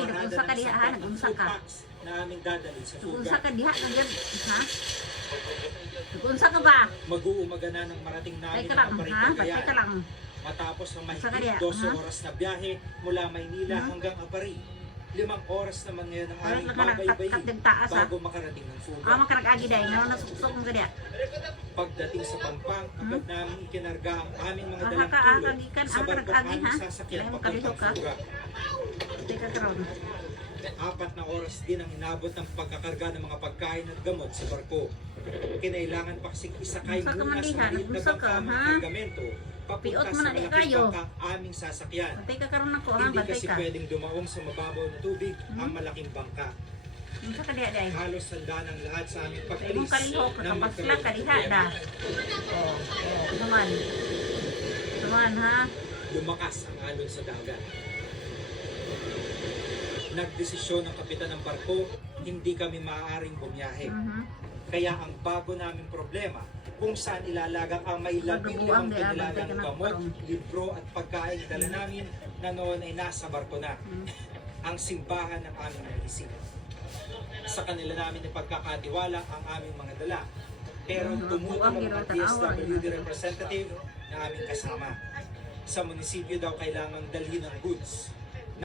Oy, nag-unsa ka diha, ha? Nag-unsa ka. Na aming dadalhin sa Nag-unsa Suga. ka diha, ha? Nag-unsa ka ba? Mag-uumaga na ng marating Ay namin ka ang lang, Aparay ha? Batay ka Cagayan. lang. Matapos ang Sa mahigit kanya, 12 ha? oras na biyahe mula Maynila hanggang Aparay. 5 oras naman ngayon ang Darat aming lang ka babaybayin nagkat taas, ha? bago makarating ng Suga. Makarag-agi dahil, na nasuksok mo ka diha. Pagdating sa Pampang, agad namin ikinarga ang aming mga Aha dalang ka, tulog kagikan, sa aha, barkong karag-agi, aming ha? sasakyan Kailangan papuntang makaliho ka. Suga. Batay ka karon. 4 na oras din ang inabot ng pagkakarga ng mga pagkain at gamot sa barko. Kinailangan pa kasing isakay Unsa ka muna man sa diha? maliit na Unsa bangka ka, ang mga ha? kargamento papunta Piot mo sa na di malaking kayo. bangkang aming sasakyan. Batay ka karon ako, ha? Hindi Batay kasi ka. pwedeng dumawong sa mababaw na tubig ang malaking bangka. Unsa ka diha dahil? Halos handa ng lahat sa aming Sa pagkalis imong kaliho, kakapasla ka diha da. Oh, naman. Naman, ha? Lumakas ang alon sa dagat. Nagdesisyon ng kapitan ng barko, hindi kami maaaring bumiyahe. Kaya ang bago naming problema, kung saan ilalagak ang may Nadubuang 15 di, ah, kinilagang bantay ka na gamot, parang. libro at pagkain na dala namin na noon ay nasa barko na. Ang simbahan ng aming naisip. Sa kanila namin ipagkakatiwala ang aming mga dala. Pero tumuto ang mga DSWD representative na aming kasama. Sa munisipyo daw kailangang dalhin ang goods.